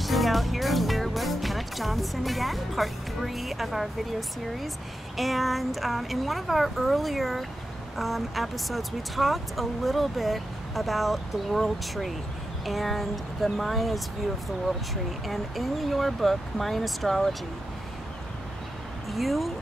Celebration Gal here, and we're with Kenneth Johnson again, part 3 of our video series. And in one of our earlier episodes, we talked a little bit about the world tree and the Maya's view of the world tree. And in your book, Mayan Astrology, you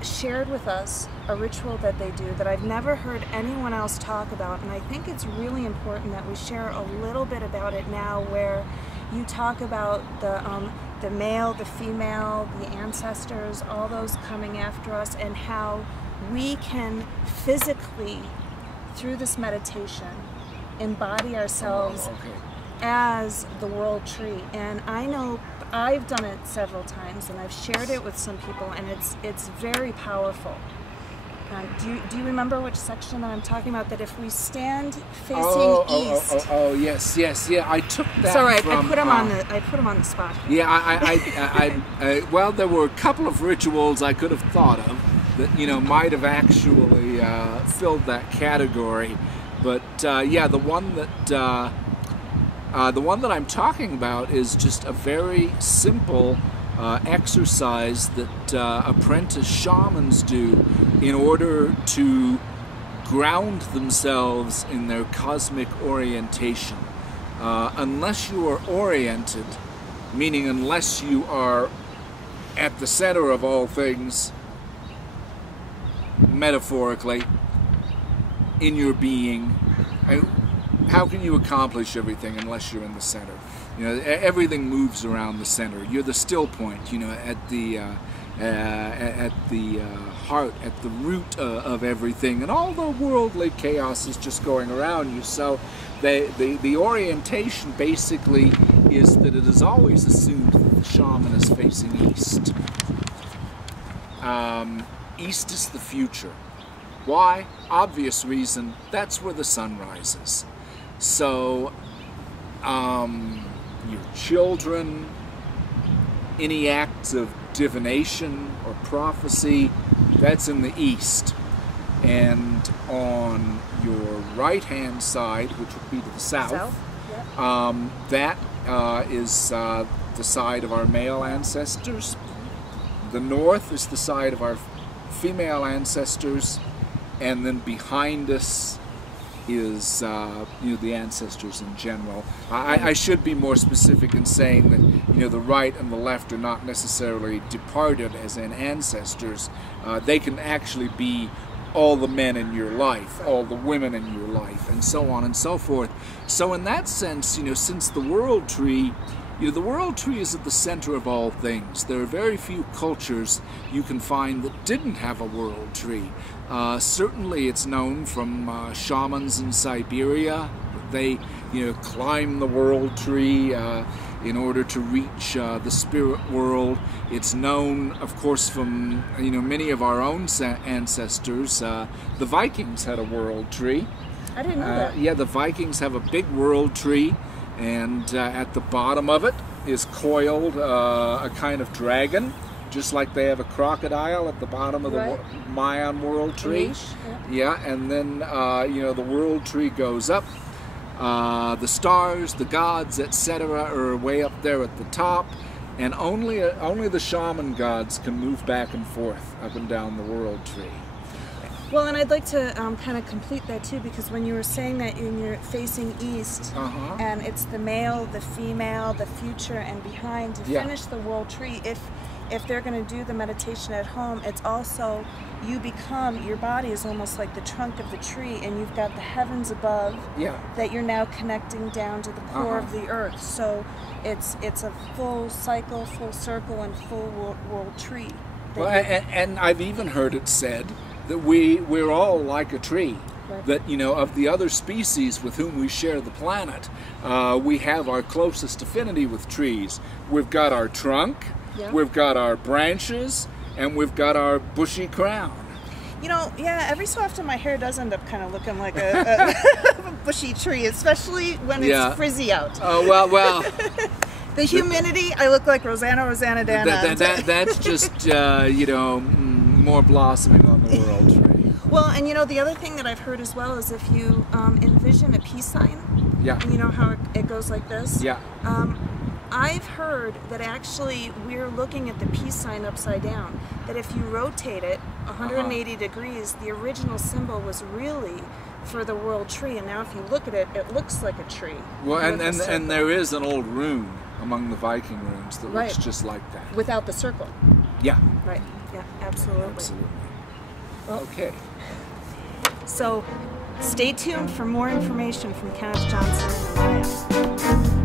shared with us a ritual that they do that I've never heard anyone else talk about, and I think it's really important that we share a little bit about it now, where you talk about the male, the female, the ancestors, all those coming after us, and how we can physically, through this meditation, embody ourselves as the world tree. And I know I've done it several times, and I've shared it with some people, and it's very powerful. Do you remember which section that I'm talking about? That if we stand facing east. Yes. Yeah, I took that. Sorry, from, I put him on the spot. Yeah, well, there were a couple of rituals I could have thought of that might have actually filled that category, but yeah, the one that I'm talking about is just a very simple exercise that apprentice shamans do in order to ground themselves in their cosmic orientation. Unless you are oriented, meaning unless you are at the center of all things, metaphorically, in your being, how can you accomplish everything unless you're in the center? Everything moves around the center. You're the still point, at the heart, at the root of everything, and all the worldly chaos is just going around you. So the orientation basically is that it is always assumed that the shaman is facing east. East is the future. Why? Obvious reason. That's where the sun rises. So, your children, any acts of divination or prophecy, that's in the east. And on your right-hand side, which would be to the south, yep. That is the side of our male ancestors. The north is the side of our female ancestors, and then behind us is the ancestors in general. I should be more specific in saying that the right and the left are not necessarily departed as in ancestors. They can actually be all the men in your life, all the women in your life, and so on and so forth. So in that sense, since the world tree, the world tree is at the center of all things. There are very few cultures you can find that didn't have a world tree. Certainly it's known from shamans in Siberia. They climb the world tree in order to reach the spirit world. It's known, of course, from many of our own ancestors. The Vikings had a world tree. I didn't know that. Yeah, the Vikings have a big world tree, and at the bottom of it is coiled a kind of dragon, just like they have a crocodile at the bottom of the Mayan world tree. Yeah, and then the world tree goes up. The stars, the gods, etc. are way up there at the top, and only the shaman gods can move back and forth up and down the world tree. Well, and I'd like to kind of complete that too, because when you were saying that you're facing east, and it's the male, the female, the future, and behind to finish the world tree, if they're going to do the meditation at home, it's also, your body is almost like the trunk of the tree, and you've got the heavens above that you're now connecting down to the core of the earth. So it's a full cycle, full circle, and full world tree. Well, and I've even heard it said that we're all like a tree. That of the other species with whom we share the planet, we have our closest affinity with trees. We've got our trunk, we've got our branches, and we've got our bushy crown. Every so often my hair does end up kind of looking like a bushy tree, especially when it's frizzy out. Oh, well. The humidity, I look like Rosanna Dana. That's just, more blossoming on the world tree. Well, and the other thing that I've heard as well is if you envision a peace sign, Yeah. And you know how it goes like this? Yeah. I've heard that actually we're looking at the peace sign upside down. That if you rotate it 180 degrees, the original symbol was really for the world tree, and now if you look at it, it looks like a tree. Well, and there is an old rune among the Viking runes that looks just like that. Without the circle. Yeah. Right. Yeah, absolutely. Absolutely. Well, Okay. So stay tuned for more information from Kenneth Johnson and Maya.